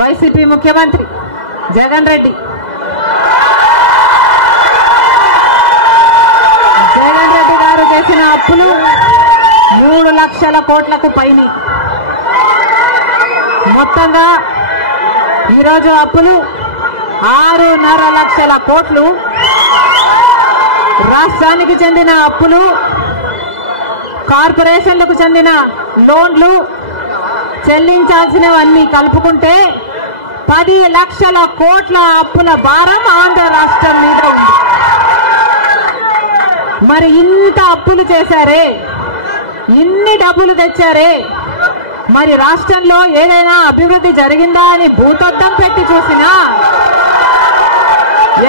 YCP ముఖ్యమంత్రి జగన్ రెడ్డి గారు చేసిన అప్పులు 3 లక్షల కోట్లకు పైని. మొత్తంగా ఈరోజు అప్పులు 6.5 లక్షల కోట్లు. రాష్ట్రానికి చెందిన అప్పులు, కార్పొరేషన్లకు చెందిన లోన్లు చెల్లించాల్సినవన్నీ కలుపుకుంటే 10 లక్షల కోట్ల అప్పుల భారం ఆంధ్ర రాష్ట్రం మీద ఉంది. మరి ఇంత అప్పులు చేశారే, ఇన్ని డబ్బులు తెచ్చారే, మరి రాష్ట్రంలో ఏదైనా అభివృద్ధి జరిగిందా అని భూతద్దం పెట్టి చూసినా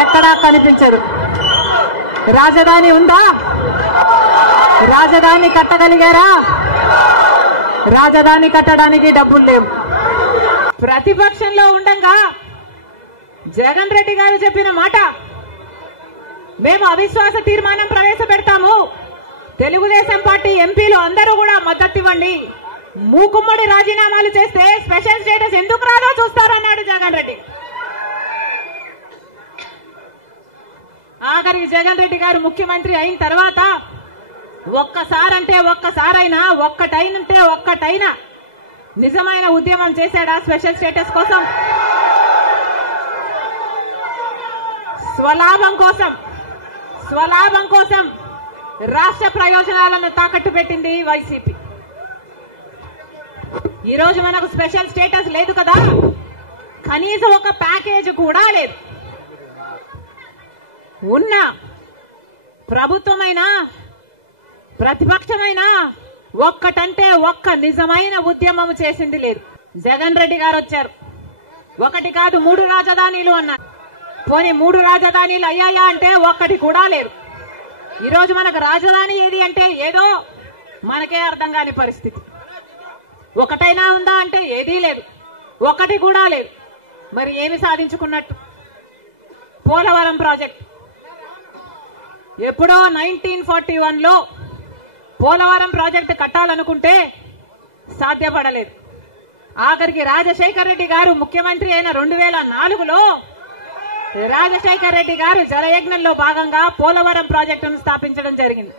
ఎక్కడా కనిపించదు. రాజధాని ఉందా? రాజధాని కట్టగలిగారా? రాజధాని కట్టడానికి డబ్బులు లేవు. ప్రతిపక్షంలో ఉండగా జగన్ రెడ్డి గారు చెప్పిన మాట, మేము అవిశ్వాస తీర్మానం ప్రవేశపెడతాము, తెలుగుదేశం పార్టీ ఎంపీలు అందరూ కూడా మద్దతు ఇవ్వండి, మూకుమ్మడి రాజీనామాలు చేస్తే స్పెషల్ స్టేటస్ ఎందుకు రాదో చూస్తారన్నాడు జగన్ రెడ్డి. ఆఖరికి జగన్ రెడ్డి గారు ముఖ్యమంత్రి అయిన తర్వాత ఒక్కసారంటే ఒక్కసారైనా, ఒక్కటైనంటే ఒక్కటైనా నిజమైన ఉద్యమం చేశాడా స్పెషల్ స్టేటస్ కోసం? స్వలాభం కోసం రాష్ట్ర ప్రయోజనాలను తాకట్టు పెట్టింది వైసీపీ. ఈరోజు మనకు స్పెషల్ స్టేటస్ లేదు కదా, కనీసం ఒక ప్యాకేజ్ కూడా లేదు. ఉన్న ప్రభుత్వమైనా ప్రతిపక్షమైనా ఒక్కటంటే ఒక్క నిజమైన ఉద్యమం చేసింది లేదు. జగన్ రెడ్డి గారు వచ్చారు, 1 కాదు 3 రాజధానిలు అన్నారు. పోనీ 3 రాజధానిలు అయ్యాయా అంటే ఒక్కటి కూడా లేదు. ఈరోజు మనకు రాజధాని ఏది అంటే ఏదో మనకే అర్థం కాని పరిస్థితి. ఒకటైనా ఉందా అంటే ఏదీ లేదు, ఒక్కటి కూడా లేదు. మరి ఏమి సాధించుకున్నట్టు? పోలవరం ప్రాజెక్ట్ ఎప్పుడో 1941లో పోలవరం ప్రాజెక్టు కట్టాలనుకుంటే సాధ్యపడలేదు. ఆఖరికి రాజశేఖర్ రెడ్డి గారు ముఖ్యమంత్రి అయిన 2004లో రాజశేఖర్ రెడ్డి గారు జలయజ్ఞంలో భాగంగా పోలవరం ప్రాజెక్టును స్థాపించడం జరిగింది.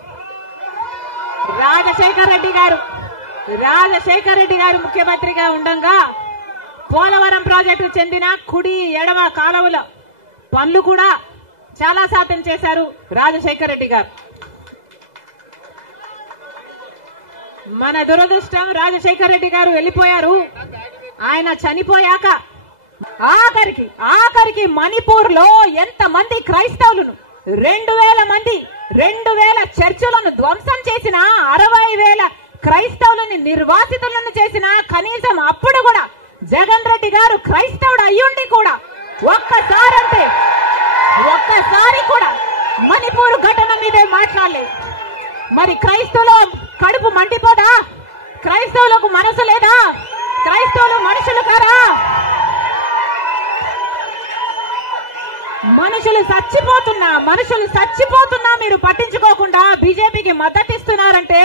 రాజశేఖర్ రెడ్డి గారు ముఖ్యమంత్రిగా ఉండగా పోలవరం ప్రాజెక్టు చెందిన కుడి ఎడమ కాలువల పనులు కూడా చాలా శాతం చేశారు రాజశేఖర్ రెడ్డి గారు. మన దురదృష్టం రాజశేఖర్ రెడ్డి గారు వెళ్ళిపోయారు. ఆయన చనిపోయాక ఆఖరికి మణిపూర్ లో ఎంతమంది క్రైస్తవులను 2,000 చర్చిలను ధ్వంసం చేసిన, 60,000 క్రైస్తవులని నిర్వాసితులను చేసిన, కనీసం అప్పుడు కూడా జగన్ రెడ్డి గారు క్రైస్తవుడు అయ్యుండి కూడా ఒక్కసారి కూడా మణిపూర్ ఘటన మీదే మాట్లాడలేదు. మరి క్రైస్తవుల కడుపు మండిపోదా? క్రైస్తవులకు మనసు లేదా? క్రైస్తవులు మనుషులు కారా? మనుషులు చచ్చిపోతున్నా మీరు పట్టించుకోకుండా బీజేపీకి మద్దతు ఇస్తున్నారంటే